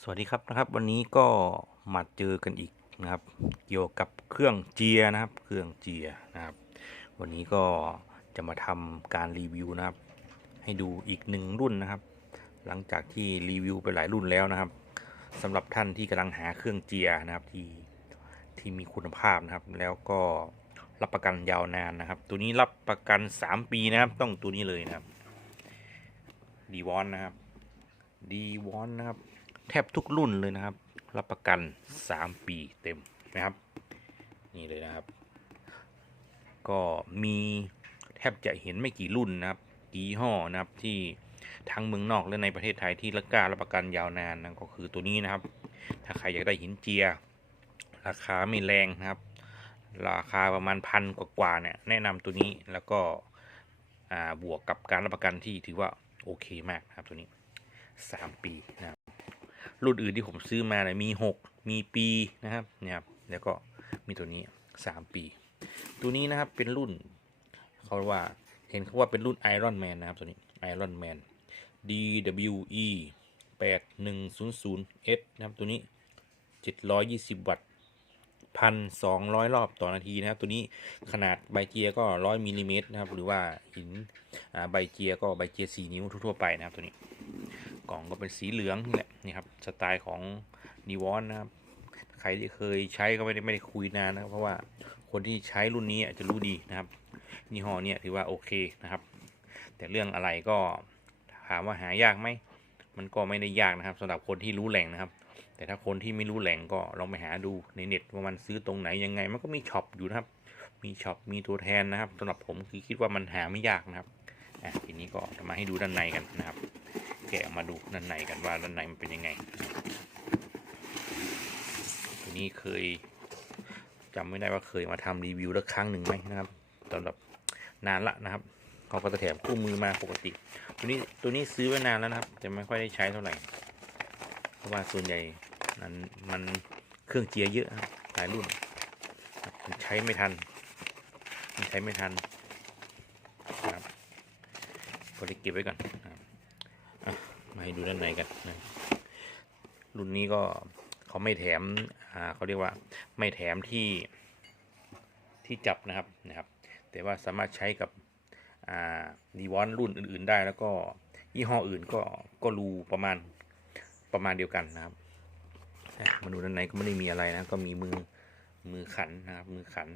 สวัสดีครับนะครับวันนี้ก็มาเจอกันอีกนะครับ เกี่ยวกับเครื่องเจียนะครับ เครื่องเจียนะครับ วันนี้ก็จะมาทำการรีวิวนะครับ ให้ดูอีกหนึ่งรุ่นนะครับ หลังจากที่รีวิวไปหลายรุ่นแล้วนะครับสำหรับท่านที่กำลังหาเครื่องเจียนะครับที่ที่มีคุณภาพนะครับ แล้วก็รับประกันยาวนานนะครับ ตัวนี้รับประกัน 3 ปีนะครับ ต้องตัวนี้เลยนะครับดีวอนนะครับดีวอนนะครับ แทบทุกรุ่นเลยนะครับ รับประกัน 3 ปีเต็มนะครับ นี่เลยนะครับ ก็มีแทบจะเห็นไม่กี่รุ่นนะครับยี่ห้อนะครับที่ทั้งเมืองนอกและในประเทศไทยที่รับกล้ารับประกันยาวนานนะก็คือตัวนี้นะครับ ถ้าใครอยากได้หินเจีย ราคาไม่แรงนะครับ ราคาประมาณพันกว่าๆเนี่ยแนะนำตัวนี้แล้วก็บวกกับการรับประกันที่ถือว่าโอเคมากนะครับตัวนี้ 3 ปีนะครับ รุ่นอื่นที่ผมซื้อมาเนี่ยมี 6 มีปีนะครับเนี่ยครับแล้วก็มีตัวนี้ 3 ปี ตัวนี้นะครับเป็นรุ่นเขาว่าเห็นเขาว่าเป็นรุ่น Iron Man นะครับตัวนี้ Iron Man DWE 8100S นะครับตัวนี้ 720 วัตต์พันสองร้อยรอบต่อนาทีนะครับ ตัวนี้ขนาดใบเจียก็ร้อยมิลลิเมตรนะครับ หรือว่าหินใบเจียก็ใบเจียสี่นิ้วทั่วไปนะครับตัวนี้ กล่องก็เป็นสีเหลืองนี่แหละนี่ครับสไตล์ของดีวอนนะครับใครที่เคยใช้ก็ไม่ได้ไม่ได้คุยนานนะครับเพราะว่าคนที่ใช้รุ่นนี้อาจจะรู้ดีนะครับยี่ห้อเนี้ยถือว่าโอเคนะครับ แต่เรื่องอะไรก็ถามว่าหายากไหมมันก็ไม่ได้ยากนะครับสำหรับคนที่รู้แหล่งนะครับ แต่ถ้าคนที่ไม่รู้แหล่งก็ลองไปหาดูในเน็ตว่ามันซื้อตรงไหนยังไง มันก็มีช็อปอยู่นะครับ มีช็อปมีตัวแทนนะครับสำหรับผมคือคิดว่ามันหาไม่ยากนะครับอะทีนี้ก็จะมาให้ดูด้านในกันนะครับ แกะมาดูด้านในกันว่าด้านในมันเป็นยังไง ตัวนี้เคยจำไม่ได้ว่าเคยมาทำรีวิวแล้วครั้งหนึ่งไหมนะครับสำหรับนานละนะครับเขาก็จะแถมคู่มือมาปกติ ตัวนี้ตัวนี้ซื้อไว้นานแล้วนะครับ แต่ไม่ค่อยได้ใช้เท่าไหร่ เพราะว่าส่วนใหญ่มันมันเครื่องเจียเยอะครับหลายรุ่นใช้ไม่ทันใช้ไม่ทันนะครับก็เลยเก็บไว้ก่อน มาให้ดูด้านในกันนะรุ่นนี้ก็เขาไม่แถมอ่าเขาเรียกว่าไม่แถมที่ที่จับนะครับนะครับ แต่ว่าสามารถใช้กับอ่าดีวอนรุ่นอื่น ๆ ได้แล้วก็ยี่ห้ออื่นก็ก็รูประมาณประมาณเดียวกันนะครับมาดูด้านในก็ไม่ได้มีอะไรนะก็มีมือมือขันนะครับมือขัน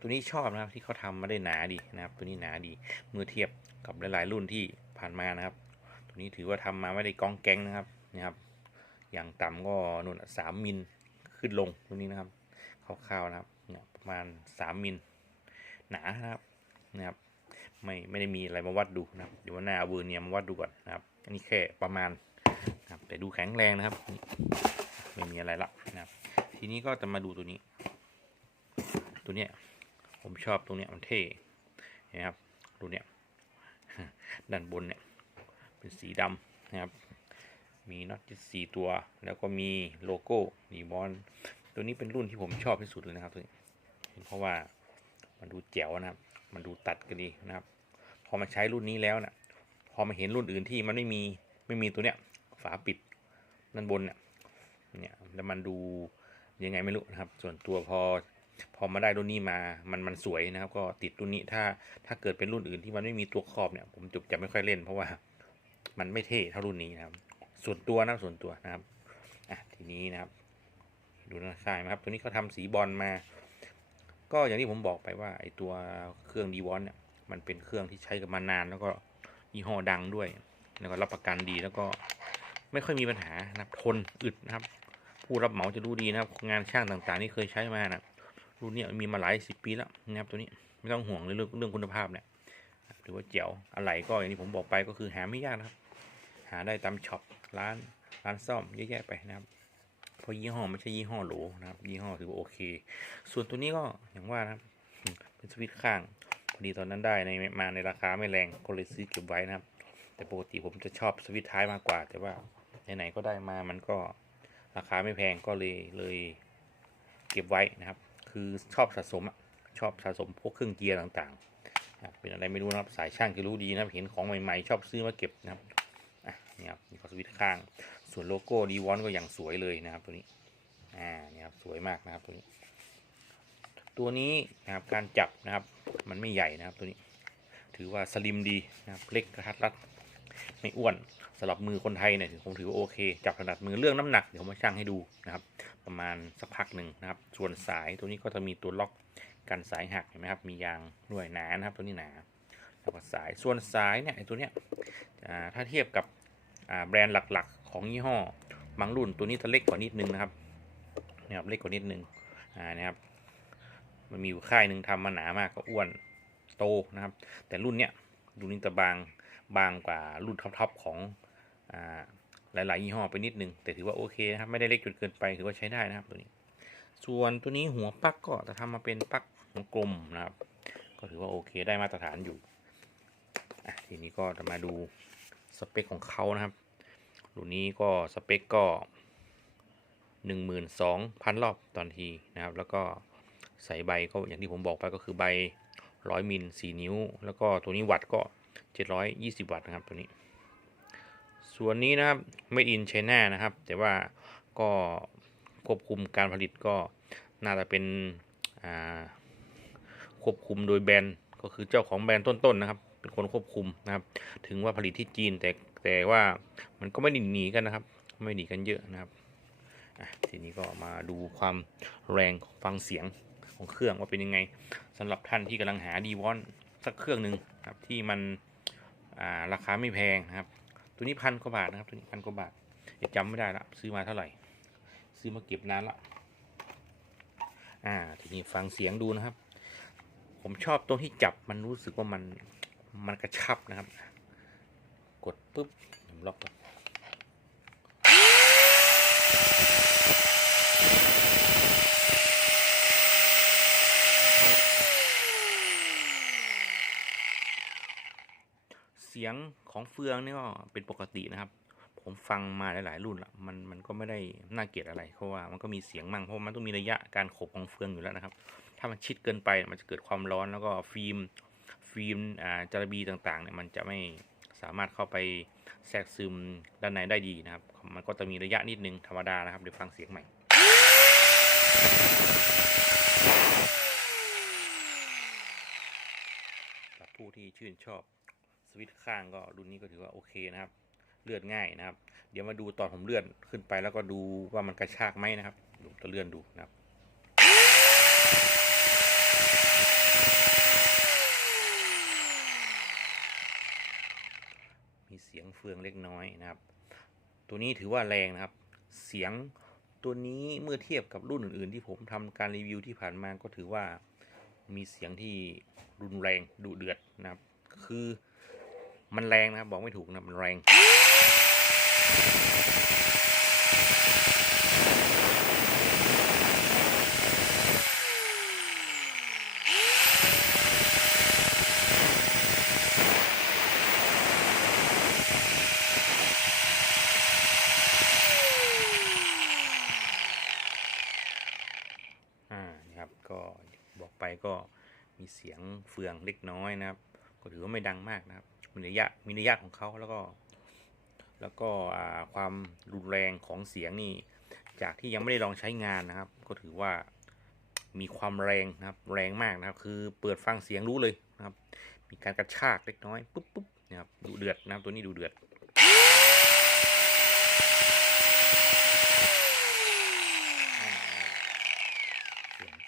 ตัวนี้ชอบนะครับที่เขาทำมาได้หนาดีนะครับ ตัวนี้หนาดีเมื่อเทียบกับหลายๆรุ่นที่ผ่านมานะครับ นี้ถือว่าทำมาไม่ได้กองแกงนะครับนะครับ อย่างต่ำก็นู่นสามมิลขึ้นลงตรงนี้นะครับคร่าวๆนะครับเนี่ยประมาณสามมิลหนานะครับนะครับ ไม่ไม่ได้มีอะไรมาวัดดูนะครับเดี๋ยววันหน้าเอาเวอร์เนียมาวัดดูก่อนนะครับ อันนี้แค่ประมาณนะครับแต่ดูแข็งแรงนะครับ ไม่มีอะไรละนะครับ ทีนี้ก็จะมาดูตัวนี้ ตัวเนี้ยผมชอบตรงเนี้ยมันเท่นะครับดูเนี้ยด้านบนเนี่ย เป็นสีดำนะครับ มีน็อตสี่ตัว แล้วก็มีโลโก้นีบอลตัวนี้เป็นรุ่นที่ผมชอบที่สุดเลยนะครับตัวนี้เพราะว่ามันดูแจ๋วนะครับ มันดูตัดกันดีนะครับ พอมาใช้รุ่นนี้แล้วนะพอมาเห็นรุ่นอื่นที่มันไม่มีไม่มีตัวเนี้ยฝาปิดด้านบนเนี่ยเนี่ยแล้วมันดูยังไงไม่รู้นะครับ ส่วนตัวพอพอมาได้รุ่นนี้มา มันมันสวยนะครับ ก็ติดรุ่นนี้ถ้าถ้าเกิดเป็นรุ่นอื่นที่มันไม่มีตัวครอบเนี่ย ผมจุกจะไม่ค่อยเล่นเพราะว่า มันไม่เท่เท่ารุ่นนี้นะครับ ส่วนตัวนะส่วนตัวนะครับอะทีนี้นะครับ ดูด้านข้างนะครับ ตัวนี้เขาทำสีบอลมา ก็อย่างที่ผมบอกไปว่าไอตัวเครื่องดีวอนเนี่ยมันเป็นเครื่องที่ใช้กันมานาน แล้วก็ยี่ห้อดังด้วย แล้วก็รับประกันดีแล้วก็ไม่ค่อยมีปัญหานะครับทนอึดนะครับ ผู้รับเหมาจะรู้ดีนะครับ งานช่างต่างๆที่เคยใช้มานะรุ่นนี้มีมาหลายสิบปีแล้วนะครับตัวนี้ไม่ต้องห่วงเลยเรื่องเรื่องคุณภาพเนี่ย ถือว่าเจ๋วอะไรก็อย่างที่ผมบอกไปก็คือหาไม่ยากนะครับ หาได้ตามช็อปร้านร้านซ่อมเยอะแยะไปนะครับเพราะยี่ห้อไม่ใช่ยี่ห้อโหลนะครับ ยี่ห้อถือว่าโอเค ส่วนตัวนี้ก็อย่างว่านะครับ เป็นสวิตช์ข้างพอดีตอนนั้นได้ในมาในราคาไม่แรงก็เลยซื้อเก็บไว้นะครับ แต่ปกติผมจะชอบสวิตช์ท้ายมากกว่า แต่ว่าไหนๆก็ได้มามันก็ราคาไม่แพงก็เลยเลยเก็บไว้นะครับ คือชอบสะสมอะชอบสะสมพวกเครื่องเกียร์ต่างๆ เป็นอะไรไม่รู้นะครับสายช่างจะรู้ดีนะครับ เห็นของใหม่ๆ ชอบซื้อมาเก็บนะครับอะนี่ครับมีข้อสวิตข้าง ส่วนโลโก้ดีวอนก็อย่างสวยเลยนะครับ ตัวนี้อ่าเนี่ยครับสวยมากนะครับตัวนี้ ตัวนี้นะครับการจับนะครับ มันไม่ใหญ่นะครับตัวนี้ ถือว่าสลิมดีนะครับเล็กกระทัดรัดไม่อ้วนสำหรับมือคนไทยเนี่ยผมถือว่าโอเค จับถนัดมือเรื่องน้ำหนักเดี๋ยวผมมาชั่งให้ดูนะครับ ประมาณสักพักหนึ่งนะครับ ส่วนสายตัวนี้ก็จะมีตัวล็อก กันสายหักเห็นไหมครับ มียางด้วยหนานะครับ ตัวนี้หนาแล้วก็สายส่วนสายเนี่ยไอ้ตัวเนี้ยถ้าเทียบกับแบรนด์หลักๆ ของยี่ห้อบางรุ่นตัวนี้จะเล็กกว่านิดนึงนะครับเนี่ยครับเล็กกว่านิดนึงอ่านะครับมันมีอยู่ค่ายหนึ่งทำมาหนามากก็อ้วนโตนะครับ แต่รุ่นเนี้ยรุ่นนี้จะบางบางกว่ารุ่นท็อปๆของอ่าหลายๆยี่ห้อไปนิดนึง แต่ถือว่าโอเคนะครับ ไม่ได้เล็กจนเกินไปถือว่าใช้ได้นะครับตัวนี้ ส่วนตัวนี้หัวปลั๊กก็จะทำมาเป็นปลั๊ก หัวกลมนะครับ ก็ถือว่าโอเคได้มาตรฐานอยู่ทีนี้ก็จะมาดูสเปคของเขานะครับรุ่นนี้ก็สเปคก็หนึ่งหมื่นสองพันรอบตอนทีนะครับ แล้วก็ใส่ใบก็อย่างที่ผมบอกไปก็คือใบร้อยมิลสี่นิ้ว แล้วก็ตัวนี้วัตต์ก็เจ็ดร้อยยี่สิบวัตต์นะครับตัวนี้ ส่วนนี้นะครับ made in China นะครับ แต่ว่าก็ควบคุมการผลิตก็น่าจะเป็นอ่า ควบคุมโดยแบรนด์ก็คือเจ้าของแบรนด์ต้นๆนะครับ เป็นคนควบคุมนะครับ ถึงว่าผลิตที่จีนแต่แต่ว่ามันก็ไม่หนีกันนะครับ ไม่หนีกันเยอะนะครับอะทีนี้ก็มาดูความแรงฟังเสียงของเครื่องว่าเป็นยังไงสำหรับท่านที่กำลังหาดีวอนสักเครื่องหนึ่งครับที่มันาราคาไม่แพงนะครับ ตัวนี้พันกว่าบาทนะครับ ตัวนี้พันกว่าบาทเดี๋ยวจำไม่ได้ละซื้อมาเท่าไหร่ ซื้อมาเก็บนานละอ่าทีนี้ฟังเสียงดูนะครับ ผมชอบตรงที่จับมันรู้สึกว่ามันมันกระชับนะครับ กดปุ๊บผมล็อกเสียงของเฟืองนี่ก็เป็นปกตินะครับ ผมฟังมาหลายๆรุ่นละมันมันก็ไม่ได้น่าเกลียดอะไรเพราะว่ามันก็มีเสียงมั่งเพราะมันต้องมีระยะการขบของเฟืองอยู่แล้วนะครับ ถ้ามันชิดเกินไปมันจะเกิดความร้อนแล้วก็ฟิล์มฟิล์มอ่าจารบีต่างๆเนี่ยมันจะไม่สามารถเข้าไปแทรกซึมด้านในได้ดีนะครับ มันก็จะมีระยะนิดนึงธรรมดานะครับเดี๋ยวฟังเสียงใหม่สำหรับผู้ที่ชื่นชอบสวิตข้างก็รุ่นนี้ก็ถือว่าโอเคนะครับ เลื่อนง่ายนะครับ เดี๋ยวมาดูตอนผมเลื่อนขึ้นไปแล้วก็ดูว่ามันกระชากไหมนะครับดูจะเลื่อนดูนะครับ เสียงเฟืองเล็กน้อยนะครับ ตัวนี้ถือว่าแรงนะครับ เสียงตัวนี้เมื่อเทียบกับรุ่นอื่นๆ ที่ผมทำการรีวิวที่ผ่านมาก็ถือว่ามีเสียงที่รุนแรงดุเดือดนะครับ คือมันแรงนะครับบอกไม่ถูกนะมันแรง อ่านี่ครับก็บอกไปก็มีเสียงเฟืองเล็ก น้อยนะครับ ก็ถือว่าไม่ดังมากนะครับ มีระยะมีระยะของเขาแล้วก็ แล้วก็ความรุนแรงของเสียงนี่ จากที่ยังไม่ได้ลองใช้งานนะครับ ก็ถือว่ามีความแรงนะครับ แรงมากนะครับ คือเปิดฟังเสียงรู้เลยนะครับ มีการกระชากเล็กน้อยปุ๊บปุ๊บนะครับดูเดือดนะครับตัวนี้ดูเดือด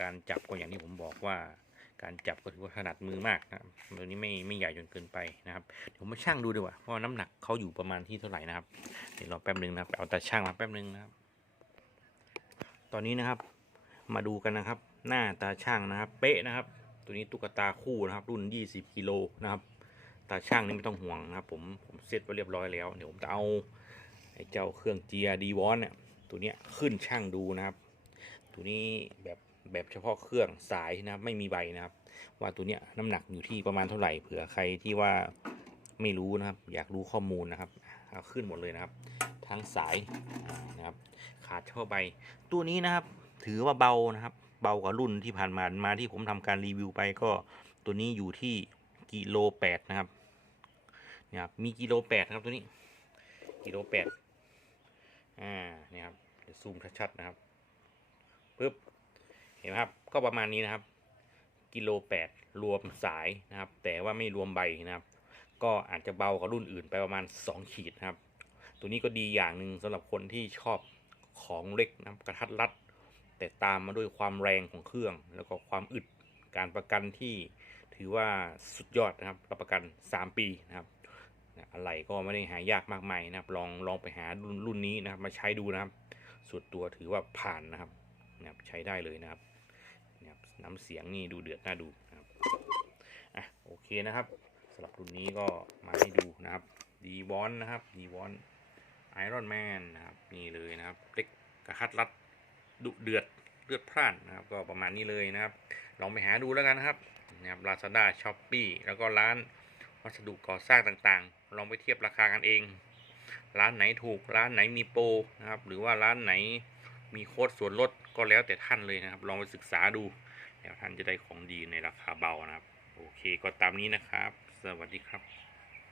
การจับก็อย่างที่ผมบอกว่า การจับก็ถือว่าถนัดมือมากนะตัวนี้ไม่ไม่ใหญ่จนเกินไปนะครับเดี๋ยวมาชั่งดูดีกว่าว่าน้ำหนักเขาอยู่ประมาณที่เท่าไหร่นะครับเดี๋ยวรอแป๊บนึงนะครับเอาแต่ช่างมาแป๊บนึงนะครับ ตอนนี้นะครับ มาดูกันนะครับ หน้าตาช่างนะครับ เป๊ะนะครับ ตัวนี้ตุ๊กตาคู่นะครับ รุ่น 20กิโลนะครับ ตาช่างนี่ไม่ต้องห่วงนะครับ ผมผมเซตไว้เรียบร้อยแล้วเดี๋ยวผมจะเอาไอ้เจ้าเครื่อง GRD w a n เนี่ยตัวเนี้ยขึ้นช่างดูนะครับ ตัวนี้แบบ แบบเฉพาะเครื่องสายนะครับ ไม่มีใบนะครับ ว่าตัวเนี้ยน้ำหนักอยู่ที่ประมาณเท่าไหร่เผื่อใครที่ว่าไม่รู้นะครับ อยากรู้ข้อมูลนะครับเอาขึ้นหมดเลยนะครับ ทั้งสายนะครับ ขาดเฉพาะใบ ตัวนี้นะครับ ถือว่าเบานะครับ เบากว่ารุ่นที่ผ่านมามาที่ผมทำการรีวิวไปก็ตัวนี้อยู่ที่กิโลแปดนะครับเนี่ยครับมีกิโลแปดครับตัวนี้กิโลแปดอ่านี่ครับเดี๋ยวซูมชัดๆนะครับปึ๊บ ห็นไหมครับ ก็ประมาณนี้นะครับ กิโลแปดรวมสายนะครับ แต่ว่าไม่รวมใบนะครับ ก็อาจจะเบากว่ารุ่นอื่นไปประมาณ 2 ขีดนะครับ ตัวนี้ก็ดีอย่างหนึ่งสำหรับคนที่ชอบของเล็กนะครับกระทัดรัด แต่ตามมาด้วยความแรงของเครื่อง แล้วก็ความอึดการประกันที่ถือว่าสุดยอดนะครับ รับประกัน 3 ปีนะครับอะไรก็ไม่ได้หายากมากมายนะครับ ลองลองไปหารุ่นรุ่นนี้นะครับ มาใช้ดูนะครับส่วนตัวถือว่าผ่านนะครับนะครับ ใช้ได้เลยนะครับ น้ำเสียงนี่ดูเดือดน่าดูนะครับอะโอเคนะครับสำหรับรุ่นนี้ก็มาให้ดูนะครับดีวอนนะครับดีวอนไอรอนแมนนะครับนี่เลยนะครับเล็กกระทัดรัดดุเดือดเลือดพล่านนะครับ ก็ประมาณนี้เลยนะครับ ลองไปหาดูแล้วกันนะครับนะครับ Lazada s h o p e e แล้วก็ร้านวัสดุก่อสร้างต่างๆ ลองไปเทียบราคากันเอง ร้านไหนถูกร้านไหนมีโปรนะครับ หรือว่าร้านไหนมีโค้ดส่วนลดก็แล้วแต่ท่านเลยนะครับ ลองไปศึกษาดู แล้วท่านจะได้ของดีในราคาเบานะครับ โอเคก็ตามนี้นะครับ สวัสดีครับ